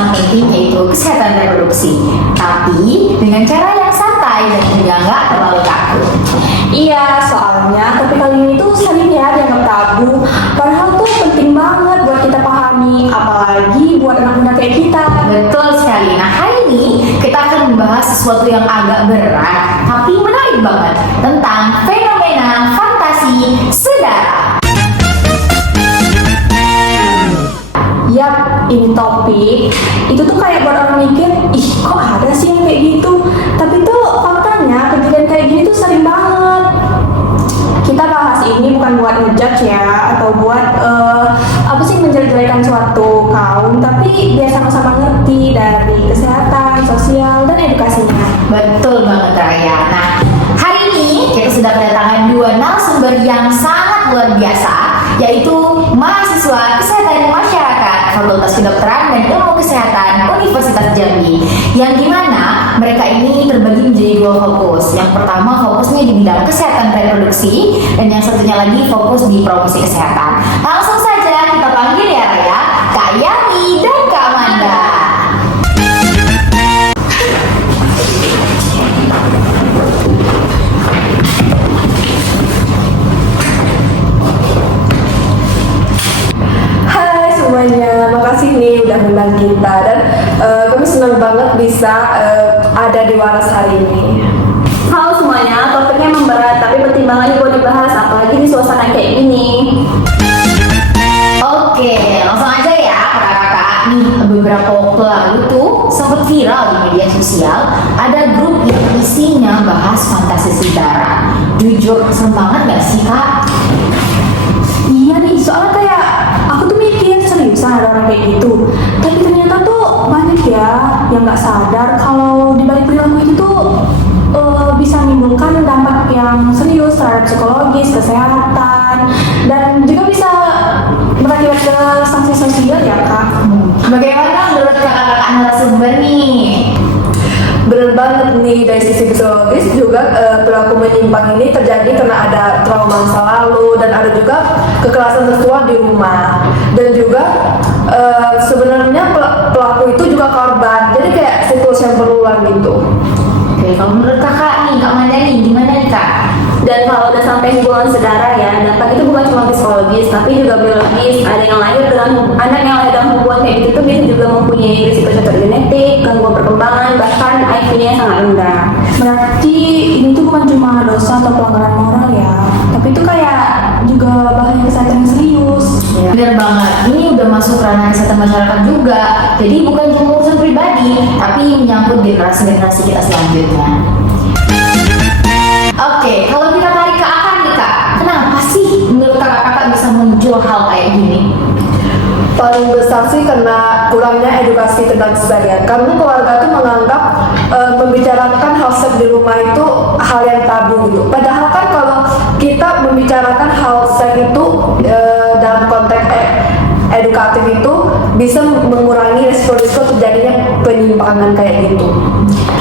sangat penting, yaitu kesehatan reproduksi. Tapi dengan cara yang santai dan juga nggak terlalu kaku. Iya, soalnya topik kali ini tuh sering ya dianggap tabu. Padahal tuh penting banget buat kita pahami, apalagi buat anak muda kayak kita. Betul sekali. Nah, hari ini kita akan membahas sesuatu yang agak berat, tapi menarik banget, tentang fenomena fantasi saudara. Yap, ini topik itu tuh kayak buat orang mikir, ih kok ada sih yang kayak gitu. Tapi tuh faktanya kejadian kayak gini tuh sering banget. Kita bahas ini bukan buat ngejudge ya, atau buat apa sih menjelek-jelekan suatu kaum, tapi biar sama-sama ngerti dari kesehatan, sosial, dan edukasinya. Betul banget Raya. Nah, hari ini kita sudah kedatangan dua narasumber yang sangat luar biasa, yaitu mahasiswa kesehatan masyarakat Fakultas Kedokteran dan Ilmu Kesehatan Universitas Jambi, yang dimana mereka ini terbagi menjadi dua fokus. Yang pertama fokusnya di bidang kesehatan reproduksi, dan yang satunya lagi fokus di promosi kesehatan. Langsung saja kita panggil ya Raya, Kak Yami dan Kak Amanda. Hai semuanya, makasih nih udah undang kita, dan kami senang banget bisa ada di Waras hari ini. Halo semuanya, topiknya memberat tapi penting banget buat dibahas, apalagi di suasana kayak gini. Oke, langsung aja ya kakak-kakak. Nih, beberapa waktu lalu tuh sempat viral di media sosial, ada grup yang isinya bahas fantasi saudara. Jujur, serem banget gak sih kak? Iya nih, soalnya kayak aku tuh mikir seriusan ada orang kayak gitu. Tapi ternyata tuh banyak ya yang nggak sadar kalau di balik perilaku itu tuh bisa menimbulkan dampak yang serius terhadap psikologis, kesehatan, dan juga bisa berakibat ke sanksi sosial ya kak. Bagaimana menurut kakak-kakak narasumber nih? Benar banget nih, dari sisi psikologis juga perilaku menyimpang ini terjadi karena ada trauma masa lalu, dan ada juga kekerasan seksual di rumah, dan juga sebenarnya pelaku itu juga korban, jadi kayak siklus yang berulang gitu. Oke, kalau menurut kakak nih, Kak Amanda nih, gimana nih kak? Dan kalau udah sampai hubungan saudara ya, dampak itu bukan cuma psikologis tapi juga biologis. Ada yang lahir dengan anak yang lahir dalam hubungan kayak gitu tuh bisa juga mempunyai risiko cacat genetik, gangguan perkembangan, bahkan IQ-nya sangat rendah. Berarti ini tuh bukan cuma dosa atau pelanggaran moral ya, tapi itu kayak juga bahaya kesehatan yang serius. Bener banget, ini udah masuk ranah kesehatan masyarakat juga. Jadi bukan cuma urusan pribadi, tapi menyangkut generasi-generasi kita selanjutnya. Oke, kalau kita tarik ke akar nih kak, kenapa sih menurut kakak-kakak bisa muncul hal kayak gini? Paling besar sih karena kurangnya edukasi tentang kesehatan. Karena keluarga tuh menganggap membicarakan hal seks di rumah itu hal yang tabu gitu. Padahal kan kalau kita membicarakan hal seks itu dalam konteks edukatif itu bisa mengurangi risiko-risiko terjadinya penyimpangan kayak gitu.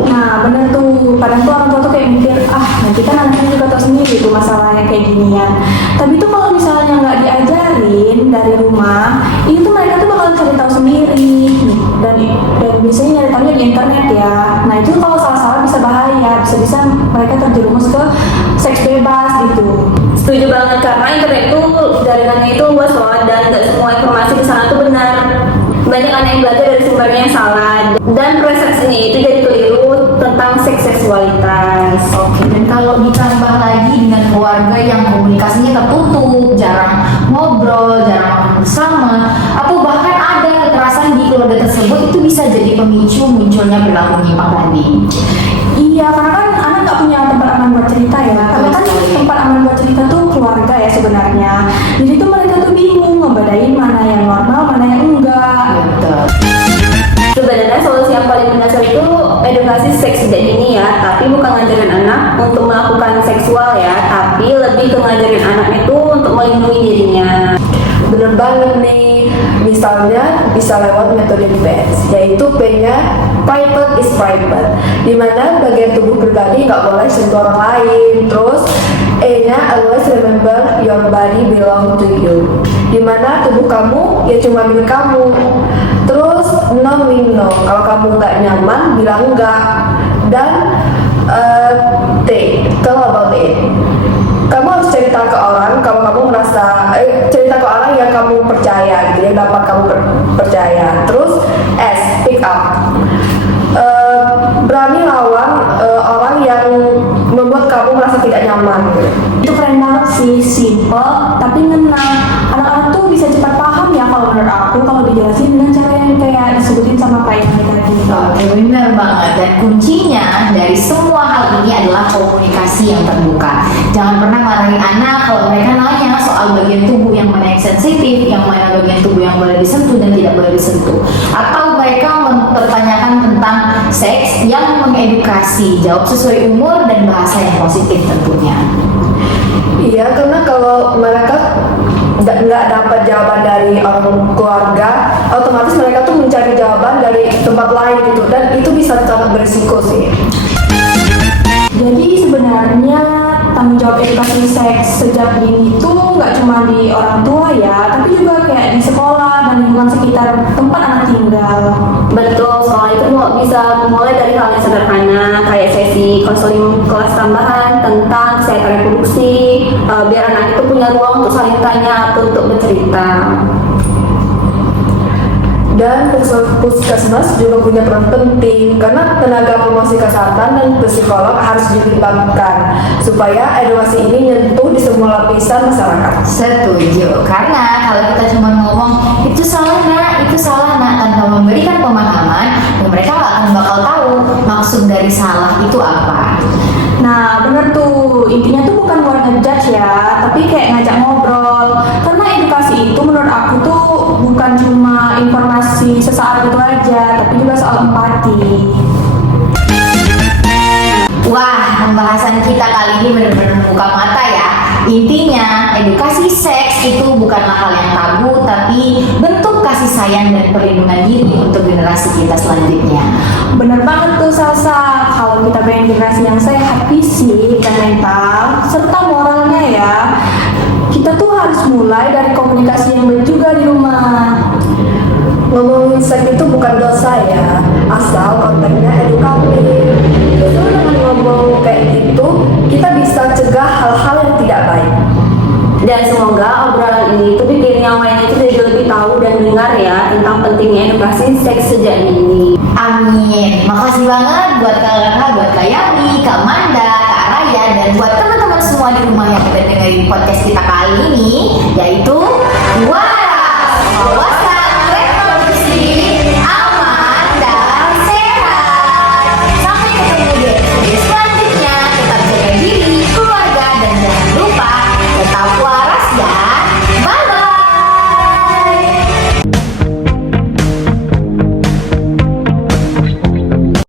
Nah bener tuh, kadang tuh orang tua tuh kayak mikir, nanti kan anaknya juga tahu sendiri tuh masalahnya kayak ginian. Tapi tuh kalau misalnya nggak diajarin dari rumah, ini tuh mereka tuh bakal cari tahu sendiri. Dan biasanya nyari tahunya di internet ya. Nah itu kalau salah-salah bisa bahaya, bisa mereka terjerumus ke seks bebas gitu. Setuju banget, karena internet itu jaringannya itu luas loh, dan nggak semua informasi di sana tuh benar. Banyak anak yang belajar dari sumbernya yang salah, dan persepsinya itu jadi keliru tentang seksualitas. Oke, dan kalau ditambah lagi dengan keluarga yang komunikasinya tertutup, jarang ngobrol, jarang makan bersama, atau bahkan ada kekerasan di keluarga tersebut, itu bisa jadi pemicu munculnya perilaku menyimpang tadi. Iya, karena kan anak nggak punya tempat aman buat cerita ya. Karena kan tempat aman buat cerita tuh keluarga ya sebenarnya. Jadi tuh mereka tuh bingung ngebedain mana yang normal, mana yang enggak. Betul. Sebenarnya solusi yang paling mendasar itu edukasi seks sejak dini ya, tapi bukan ngajarin anak untuk melakukan seksual ya, tapi lebih ke ngajarin anak itu untuk melindungi dirinya. Bener banget nih, misalnya bisa lewat metode PES, yaitu P-nya private is private, dimana bagian tubuh pribadi nggak boleh sentuh orang lain. Terus E-nya always remember your body belong to you, dimana tubuh kamu ya cuma milik kamu. Terus no mean no. Kalau kamu nggak nyaman, bilang enggak. Dan T, tell about it. Kamu harus cerita ke orang kalau kamu merasa cerita ke orang yang kamu percaya gitu, yang dapat kamu percaya. Terus S, speak up. Berani lawan orang yang membuat kamu merasa tidak nyaman gitu. Itu keren banget sih, simple tapi ngena. Anak-anak tuh bisa cepat paham ya kalau menurut aku kalau dijelasin dengan cara yang kayak disebutin sama kayak tadi. Oke, benar banget. Dan kuncinya dari semua hal ini adalah komunikasi yang terbuka. Jangan pernah marahin anak kalau mereka nanya soal bagian tubuh yang mana yang sensitif, yang mana bagian tubuh yang boleh disentuh dan tidak boleh disentuh. Atau mereka mempertanyakan tentang seks yang mengedukasi. Jawab sesuai umur dan bahasa yang positif tentunya. Iya, karena kalau mereka nggak dapat jawaban dari orang keluarga, otomatis mereka tuh mencari jawaban dari tempat lain gitu, dan itu bisa sangat berisiko sih. Jadi sebenarnya tanggung jawab edukasi seks sejak dini itu nggak cuma di orang tua ya, tapi juga kayak di sekolah dan lingkungan sekitar tempat anak tinggal. Betul, soal itu bisa mulai dari hal yang sederhana kayak sesi konseling kelas tambahan tentang kesehatan reproduksi, biar anak itu punya ruang untuk saling tanya atau untuk bercerita. Dan puskesmas juga punya peran penting karena tenaga promosi kesehatan dan psikolog harus dilibatkan supaya edukasi ini nyentuh di semua lapisan masyarakat. Setuju, karena kalau kita cuma ngomong itu salah nak tanpa memberikan pemahaman, ya mereka nggak akan bakal tahu maksud dari salah itu apa. Nah bener tuh, intinya tuh bukan buat ngejudge ya, tapi kayak ngajak ngobrol. Karena edukasi itu menurut aku tuh bukan cuma informasi sesaat itu aja, tapi juga soal empati. Wah, pembahasan kita kali ini benar-benar membuka mata ya. Intinya, edukasi seks itu bukanlah hal yang tabu, tapi bentuk kasih sayang dan perlindungan diri untuk generasi kita selanjutnya. Bener banget tuh Salsa, kalau kita pengen generasi yang sehat fisik dan mental, serta moralnya ya, kita tuh harus mulai dari komunikasi yang baik juga di rumah. Ngomongin seks itu bukan dosa ya, asal kontennya edukatif. Justru dengan ngomong kayak gitu, kita bisa cegah hal-hal yang tidak baik. Dan semoga obrolan ini itu bikin yang lainnya itu jadi lebih tahu dan dengar ya tentang pentingnya edukasi seks sejak dini. Amin. Makasih banget buat kakak, buat Kak Yami, Kak Manda, Kak Raya, dan buat teman-teman semua di rumah yang udah dengerin podcast kita kali ini, yaitu